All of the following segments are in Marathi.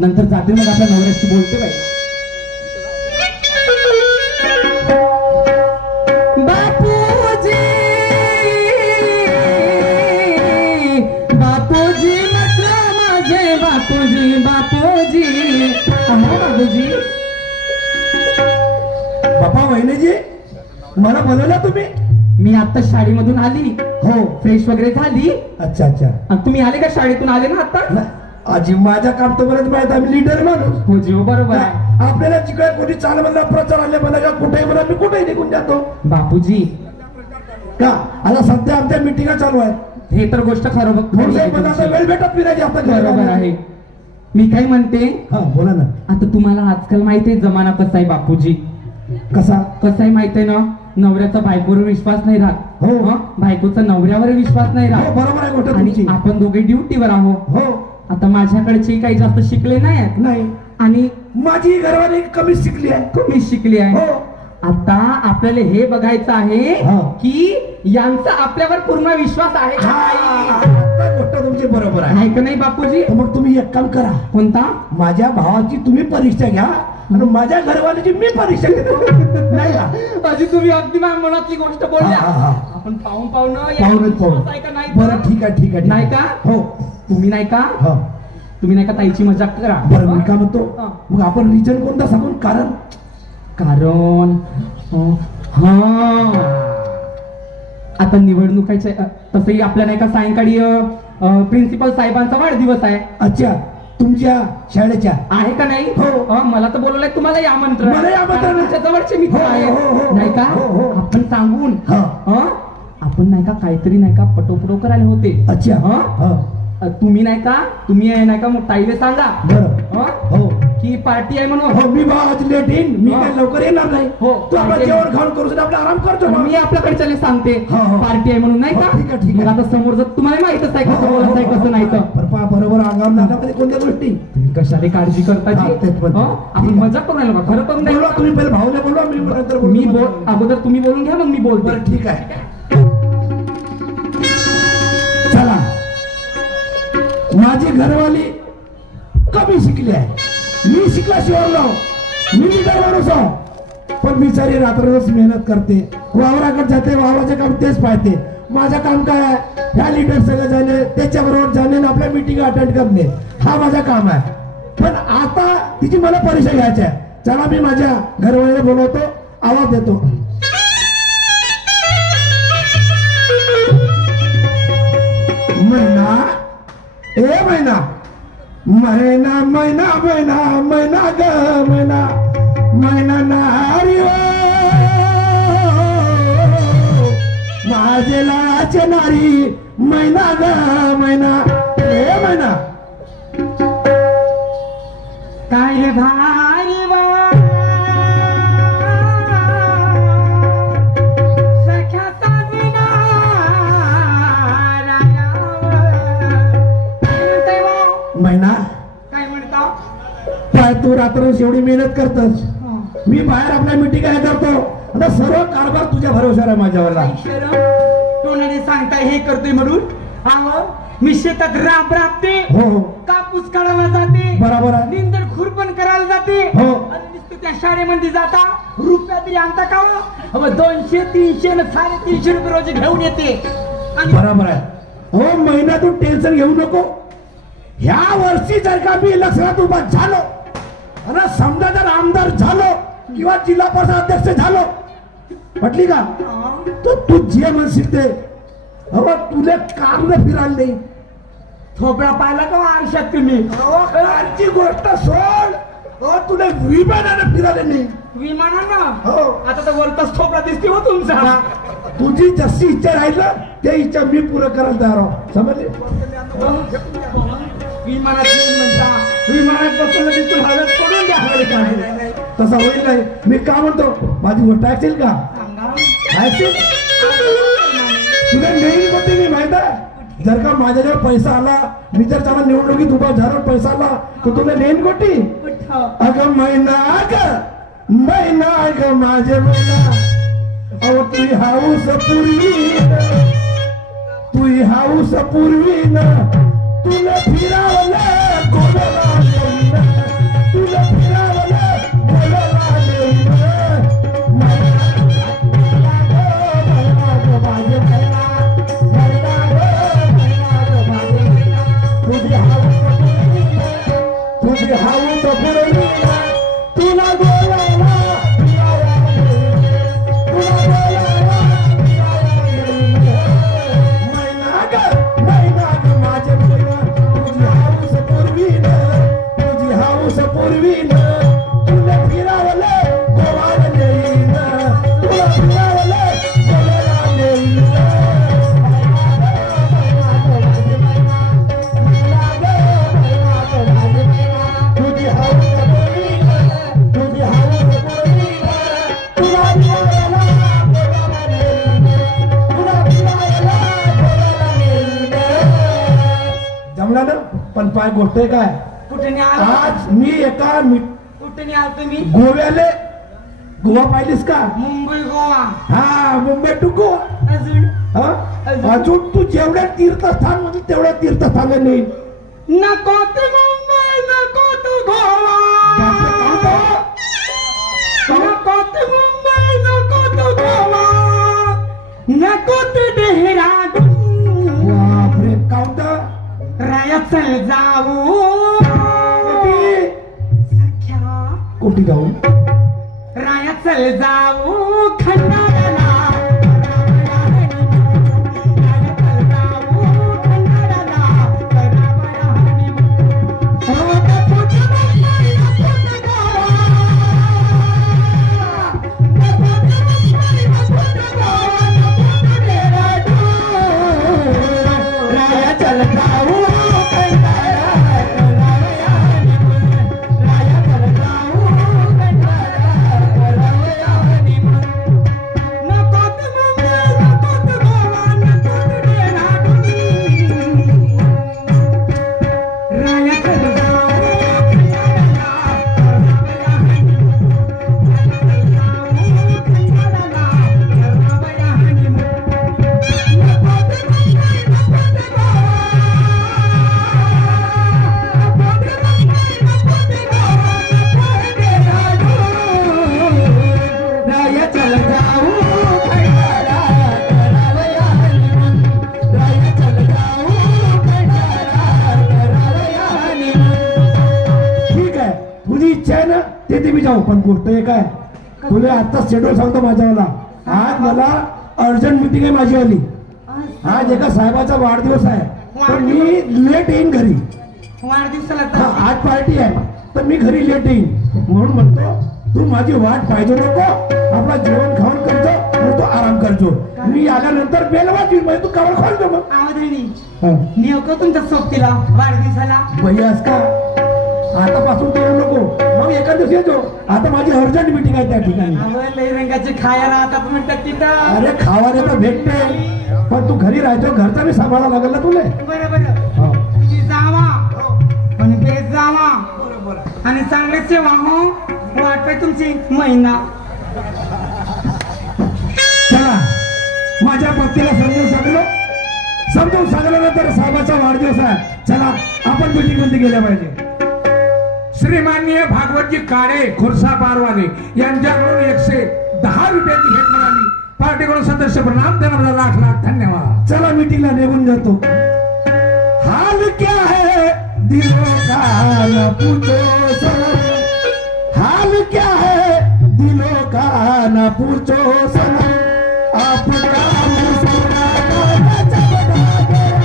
नंतर जाते मग आपल्या नवऱ्याशी बोलते बाई. बापूजी बापूजी म्हटलं माझे बापूजी बापूजी. बापूजी बापा वहिनीजी मला बोलवला तुम्ही? मी आता शाळेमधून आली. हो फ्रेश वगैरे झाली. अच्छा अच्छा. आणि तुम्ही आले का? शाळेतून आले ना आता? आजी माझ्या काम तर बरंच माहित आम्ही लीडर माणूस. हो जीव बरोबर आहे. आपल्याला जिकडे कोणी चाल म्हणला प्रचार आले मला का कुठेही म्हणा मी कुठेही निघून जातो. बापूजी का आता सध्या आमच्या मिटिंगा चालू आहेत. हे तर गोष्ट खरं वेळ भेटत फिरायची आता. बरोबर आहे. मी काय म्हणते, हा बोला ना. आता तुम्हाला आजकाल माहिती आहे जमाना कसा आहे बापूजी. कसा आहे माहिती आहे ना? नवऱ्याचा बायकोवर विश्वास नाही राहत. हो. बायकोचा नवऱ्यावर विश्वास नाही राहत. बरोबर आहे गोष्ट आणि तुमची. आपण दोघे ड्युटीवर आहोत. हो. आता माझ्याकडचे काही जास्त शिकले नाही नाही आणि माझी घरवाली कमी शिकली आहे. कमी शिकली आहे. हो. आता आपल्याला हे बघायचं आहे की यांचा आपल्यावर पूर्ण विश्वास आहे का नाही? गोष्ट तुमची बरोबर आहे का नाही बापूजी? मग तुम्ही एक काम करा. कोणता? माझ्या भावाची तुम्ही परीक्षा घ्या आणि माझ्या घरवालीची मी परीक्षा घेतो. नाही का? अजी तुम्ही अगदी माझ्या मनातली गोष्ट बोलल्या. आपण पाहून बरं ठीक आहे नाही का? हो. तुम्ही नाही का? तुम्ही नाही का ताईची मजाक करा. बरं मी काय म्हणतो मग आपण रिजन कोणता सांगून? कारण आता निवडणुकाच्या तसंही आपल्या नाही का सायंकाळी प्रिन्सिपल साहेबांचा वाढदिवस आहे. अच्छा तुमच्या शाळेच्या आहे का नाही? हो. मला तर बोलवलंय तुम्हाला आमंत्रण. जवळचे मित्र आहे नाही का? आपण सांगून आपण नाही का काहीतरी नाही का पटोपटो करायला होते. अच्छा तुम्ही नाही का नाही का मग ताईले सांगा बरं हो की पार्टी आहे म्हणून. हो मी आज लेट येईन. मी काय लवकर येणार नाही. हो तू आपलं जेवण खाऊन करू आपला आराम करतो. मी आपल्याकडच्याला सांगते पार्टी आहे म्हणून नाही का? ठीक आहे. आता समोर जर तुम्हाला माहितच आहे कसं बोलायचं आहे कसं नाही तर. बरोबर अंगावर नाकामध्ये कोणत्या गोष्टी तुम्ही कशाला काळजी करता? आपण मजा करून राहिलो का? खरं करून नाही. तुम्ही पहिले भाऊला बोलवा. मी अगोदर तुम्ही बोलून घ्या मग मी बोलतो. ठीक आहे. चला माझी घरवाली कमी शिकली आहे. मी शिकला शिवाय मी लीडर माणूस आहो. पण बिचारी रात्रदिवस मेहनत करते. वावराकडे जाते. वावराचे काम तेच पाहते. माझं काम काय आहे? ह्या लीडर सगळे जाणे त्याच्याबरोबर जाणे आपल्या मिटिंग अटेंड करणे हा माझं काम आहे. पण आता तिची मला परीक्षा घ्यायची आहे. चला मी माझ्या घरवालीला बोलवतो. आवाज देतो. महिना महिना महिना महिना महिना महिना ग महिना महिना नारी माझे लाचे नारी महिना ग महिना महिना काय भारी महिना काय म्हणता? काय तू रात्र एवढी मेहनत करतस. मी बाहेर आपल्या मिटिंग काय करतो. आता सर्व कारभार तुझ्या भरोशावर आहे माझ्यावरला. तोंडाने सांगताय हे करतोय म्हणून. मी शेतात राबते. हो कापूस काढायला जाते. बरोबर आहे. निंदण खुरपण करायला जाते. हो त्या शाळेमध्ये जाता रुपया तरी आणता का? 200 300 350 रुपये रोज घेऊन येते. बरोबर आहे. हो महिना तू टेन्शन घेऊ नको. ह्या वर्षी जर का मी लक्षात उभा झालो आणि समजा जर आमदार झालो किंवा जिल्हा परिषद अध्यक्ष झालो म्हटली का तो तू जे म्हणशील ते. अहो तुला काम फिरायला नाही. थोपडा पाहिला का आरशात तुम्ही? कारची गोष्ट सोड. तुला विमानानं फिरायला नाही. विमानानं? हो आता तर वरताच थोपडा दिसते हो तुमचा. तुझी जशी इच्छा राहील ते इच्छा मी पुरं करायला तयार आहो. समजले? विमानात म्हणता विमानात बसवलं की तू हवेत पडून द्या. तसा होईल नाही. मी का म्हणतो माझी गोष्ट ऐकशील का? ऐकशील? तुला मेन गोष्टी मी माहित आहे. जर का माझ्याजवळ पैसा आला मी जर त्याला निवडणुकीत उभा झालो पैसा आला तर तुला नेन गोटी. अगं महिना ग माझे महिना. अहो तुही हाऊस पूर्वी न तुला फिरावलं गोडला. तुझी हाऊस पुरविन तुला बोलायला पूर्वीन तुला फिरावले गोवाला नेईन तुला फिरावले गोवाला नेईन तुझी हाऊस पूर्वीन तुझी हाऊस पूर्वीन तुला फिरावला गोवाला नेईन तुला फिरावला गोवाला नेईन जमला ना पण पाय गोष्ट आहे काय कुठे नाही आलो आज मी एका कुठे नाही आलो तुम्ही गोव्याले गोवा पाहिलीस का मुंबई गोवा हा मुंबई टू गोवा अजून अजून तू जेवढ्या तीर्थस्थान म्हणजे तेवढ्या तीर्थस्थान नाही नको तू मुंबई नको तू गोवा नको तू मुंबई नको तू गोवा नको तू डेहराडून बापरे काउंट राया चल जाऊ कुठे जाऊन राया चल जाऊ खंडाळ्याला पण गोष्ट एक आहे तुला आता शेड्यूल सांगतो माझ्यावाला आज मला अर्जंट मीटिंग आहे माझी आली आज एका साहेबाचा वाढदिवस आहे तर मी लेट येईन घरी वाढदिवसाला आज पार्टी आहे तर मी घरी लेट येईन म्हणून म्हणतो तू माझी वाट पाहिजे नको आपला जेवण खाऊन करतो मग तू आराम करतो मी आल्यानंतर बेल वाजवीन म्हणजे तू कवर खोलतो मग आवडणी नेमकं तुमच्या सोबतीला वाढदिवसाला भैयास का आतापासून ते येऊ नको मग एका दिवशी येतो आता माझी अर्जंट मीटिंग आहे त्या ठिकाणी लई रंगाचे खाया राहतात म्हणतात तिथं अरे खावाने तर भेटते पण तू घरी राहतो घरचा मी सांभाळा लागेल ना तुला बरोबर तुम्ही जावा आणि बेस जावा आणि चांगले सेवा हो वाटते तुमची महिना चला माझ्या पत्नीला समजून सांगल्यानंतर साहेबाचा वाढदिवस आहे चला आपण मीटिंग मध्ये गेल्या पाहिजे श्रीमाननीय भागवतजी काळे खुर्सा पारवाले यांच्याकडून 110 रुपयाची भेट मिळाली पार्टीकडून सदस्य प्रणाम देण्याबद्दल लाख लाख धन्यवाद चला मीटिंगला निघून जातो हाल क्या है दिलों का न पूछो सनम हाल क्या है दिलों का न पूछो सनम आपका मुस्कुराना गजब ढा गया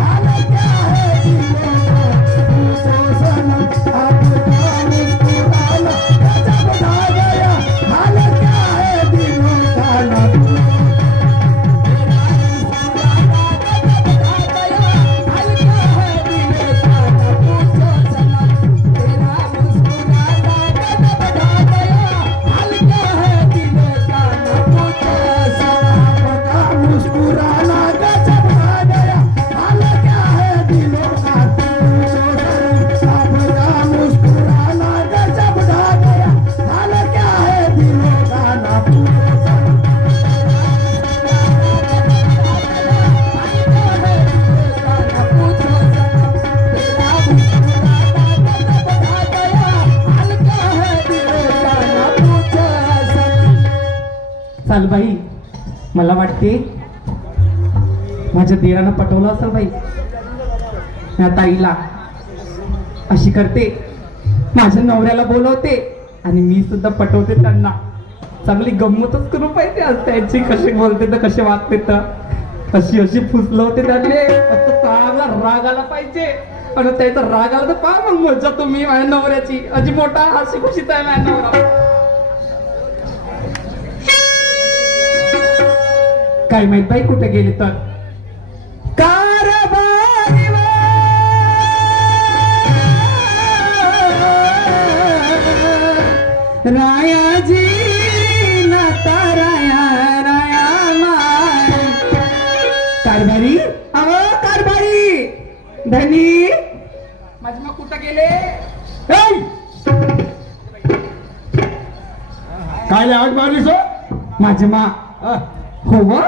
हाल क्या है दिलों का पूछो सनम आपका मुस्कुराना गजब ढा गया हाल क्या है दिलों का न पूछो चाल बाई मला वाटते माझ्या देरानं पटवलं असेल बाई त्या ताईला अशी करते माझ्या नवऱ्याला बोलवते आणि मी सुद्धा पटवते त्यांना. चांगली गंमतच करू पाहिजे आज त्यांची. कशी बोलते तर कसे वागते तर कशी अशी फुसलवते त्यातले. असं चांगला राग आला पाहिजे आणि त्याचा राग आला तर पहा मग मजा तुम्ही माझ्या नवऱ्याची. अजी मोठा हसी खुशीचा आहे माझ्या नवरा. काय माहित बाई कुठे गेले तर. कारभारी रायाजी नाता राया राया माय. कारभारी अहो कारभारी धनी माझी मग कुठं गेले. काय आग मारली सो माझे मा हो व?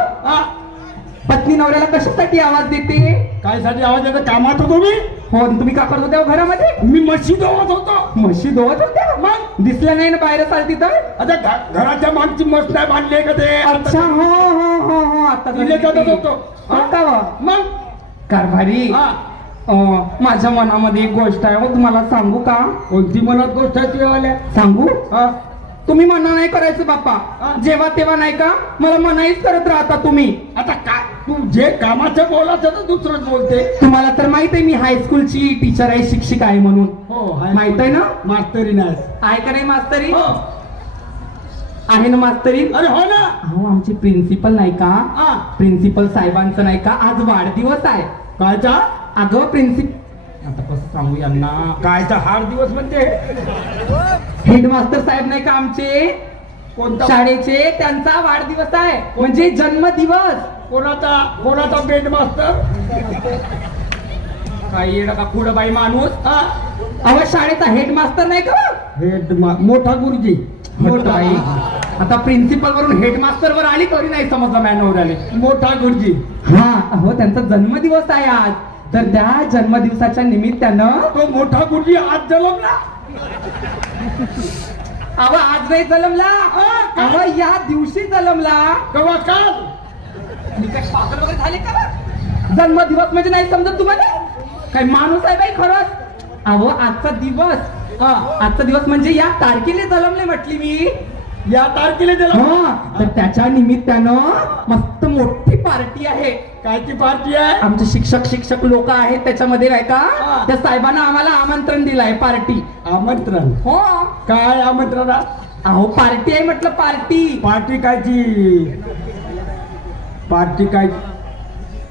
पत्नी नवऱ्याला कशासाठी आवाज देते. काय साठी आवाज येतो. कामात होतो मी. हो तुम्ही का करत होत्या घरामध्ये. मी म्हशी धुवत होतो. म्हशी धुवत होत्या मग दिसलं नाही ना बाहेर चालती तर. आता घराच्या मागची मस्त नाही बांधली का ते. अच्छा हो हो हो हो आता तिले जात होतो. आता मग कारभारी माझ्या मनामध्ये एक गोष्ट आहे हो तुम्हाला सांगू का. कोणती मनात गोष्ट आहे तुझ्यावाल्या. सांगू हा तुम्ही मना नाही करायचं बाप्पा. जेव्हा तेव्हा नाही का मला मनाईच करत राहता तुम्ही. आता काय तू जे कामाचं बोलायचं तर दुसरंच बोलते. तुम्हाला तर माहित आहे मी हायस्कूलची टीचर आहे शिक्षिका आहे म्हणून. हो माहित आहे ना. मास्तरी नाही आहे का नाही मास्तरी. हो आहे ना मास्तरी. अरे हो ना. हो आमचे प्रिन्सिपल नाही का. प्रिन्सिपल साहेबांचं नाही का आज वाढदिवस आहे. कायचा. अगं प्रिन्सिपल आता कसं सांगू यांना. कायचा हार दिवस म्हणते. हेडमास्टर साहेब नाही का आमचे कोणता शाळेचे त्यांचा वाढदिवस आहे म्हणजे जन्मदिवस. कोणाचा कोणाचा बेड मास्तर. काही येडा का पुढं बाई माणूस. अहो शाळेचा हेडमास्टर नाही का. हेड मोठा गुरुजी. मोठा बाई आता प्रिन्सिपल वरून हेडमास्टर वर आली तरी नाही समजलं मॅनवरले. मोठा गुरुजी. हा अहो त्यांचा जन्मदिवस आहे आज. तर त्या जन्मदिवसाच्या निमित्तानं तो मोठा गुरुजी आज जन्मला. अहो आज नाही जन्मला. अहो या दिवशी जन्मला. केव्हा काल. पागल वगैरे झाले का. जन्मदिवस म्हणजे नाही समजत तुम्हाला. काय माणूस आहे बाई खरंच. अहो आजचा दिवस आजचा दिवस म्हणजे या तारखेला जन्मले म्हटली मी. या तारखेला जन्म. तर त्याच्या निमित्तानं मस्त मोठी पार्टी आहे. कायची पार्टी आहे. आमचे शिक्षक लोक आहेत त्याच्यामध्ये नाही का. त्या साहेबांना आम्हाला आमंत्रण दिलंय पार्टी. आमंत्रण. हो काय आमंत्रण. अहो पार्टी आहे म्हटलं पार्टी. पार्टी कायची. पार्टी काय.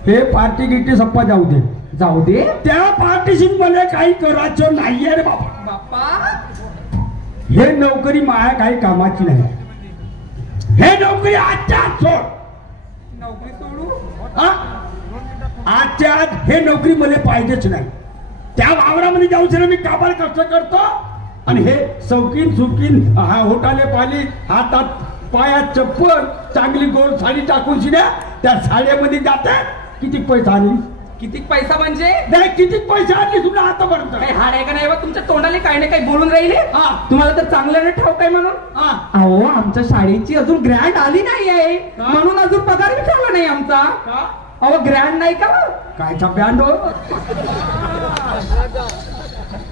हे पार्टी गिट्टी सप्पा जाऊ दे. जाऊ दे. त्या पार्टीशी मला काही करायचं नाहीये रे बाबा. बाप्पा हे नोकरी माया काही कामाची नाही. हे नोकरी आजच्या आज सोड. नोकरी सोडू. आजच्या आज हे नोकरी मला पाहिजेच नाही. त्या वावरामध्ये जाऊन मी काबाड कष्ट करतो आणि हे सौकीन सुकीन होटाले पाली हातात पायात चप्पल चांगली गोल साडी टाकून शिड्या त्या साड्यामध्ये जातात. किती पैसा आली. किती पैसा म्हणजे नाही किती पैसे आणले तुला आतापर्यंत. काही हाड आहे का नाही तुमच्या तोंडाले काही ना काही बोलून राहिले. तुम्हाला तर चांगलं नाही ठाऊक आहे म्हणून. अहो आमच्या शाळेची अजून ग्रँड आली नाही आहे म्हणून अजून पगार विचारला नाही आमचा. अहो ग्रँड नाही का. कायचा बँड हो.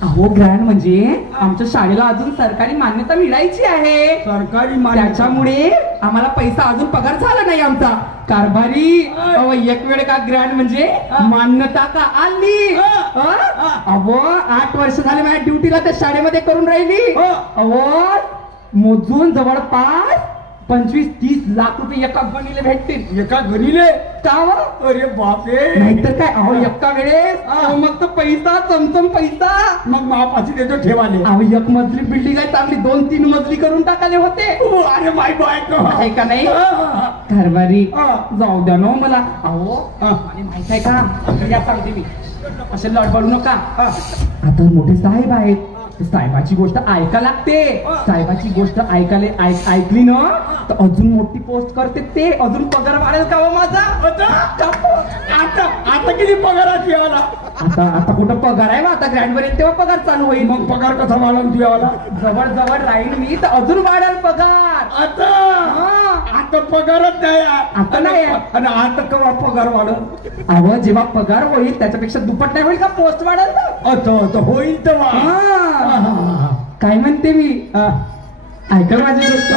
अहो ग्रँड म्हणजे आमच्या शाळेला अजून सरकारी मान्यता मिळायची आहे. सरकारी त्याच्यामुळे आम्हाला पैसा अजून पगार झाला नाही आमचा. कारभारी अहो एक वेळ का ग्रँड म्हणजे मान्यता का आली. अहो 8 वर्ष झाले माझ्या ड्युटीला त्या शाळेमध्ये करून राहिली. अहो मोजून जवळपास 25-30 लाख रुपये एका गणीले भेटतील. एका गणीले का. अरे बापरे. नाहीतर काय. अहो एका वेळेस मग तो पैसा चमचम पैसा. मग मापाशी देतो ठेवाले. अहो एक मजली बिल्डिंग आहे चांगली 2-3 मजली करून टाकाले होते. अरे माय बायको आहे का नाही. कारभारी जाऊ द्या ना मला. अहो आणि माहित आहे का या सांगते मी असे लडबडू नका. आता मोठे साहेब आहेत. साहेबाची गोष्ट ऐका लागते. साहेबाची गोष्ट ऐकली ना तर अजून मोठी पोस्ट करते ते. अजून पगार वाढेल का हो माझा. आता किती पगाराची आला. आता कुठं पगार आहे. आता ग्रँड वर तेव्हा पगार चालू होईल. मग पगार कसा वाढवून तुझ्यावाला. जवळ राहील मी तर अजून वाढेल पगार. आता पगारच नाही. आता नाही. आणि आता केव्हा पगार वाढल. अहो जेव्हा पगार होईल त्याच्यापेक्षा दुप्पट नाही होईल का पोस्ट वाढेल. होईल तेव्हा. काय म्हणते मी ऐका माझी गोष्ट.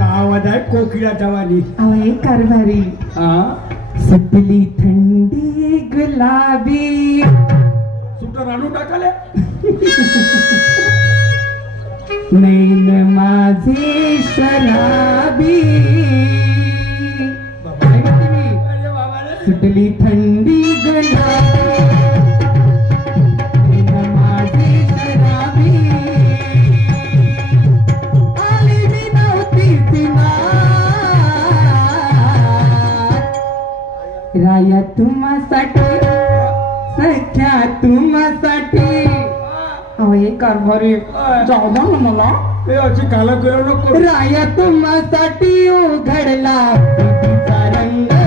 आवाज आहे कोकिळाचा वाली. अवय कारभारी सुटली थंडी गुलाबी. सुटर आणू टाकाले. नैन माझे शराबी. काय म्हणते मी? सुटली थंडी गुलाबी. नैन माझे शराबी. आली मी नव्हती तिनात. राया तुम्हासाठी सख्या तुम्हासाठी. अवय कारभारी जाऊ द्या ना मला. अशी काला करू नको. राया तुम्हासाठी उघडला प्रीतीचा रंग.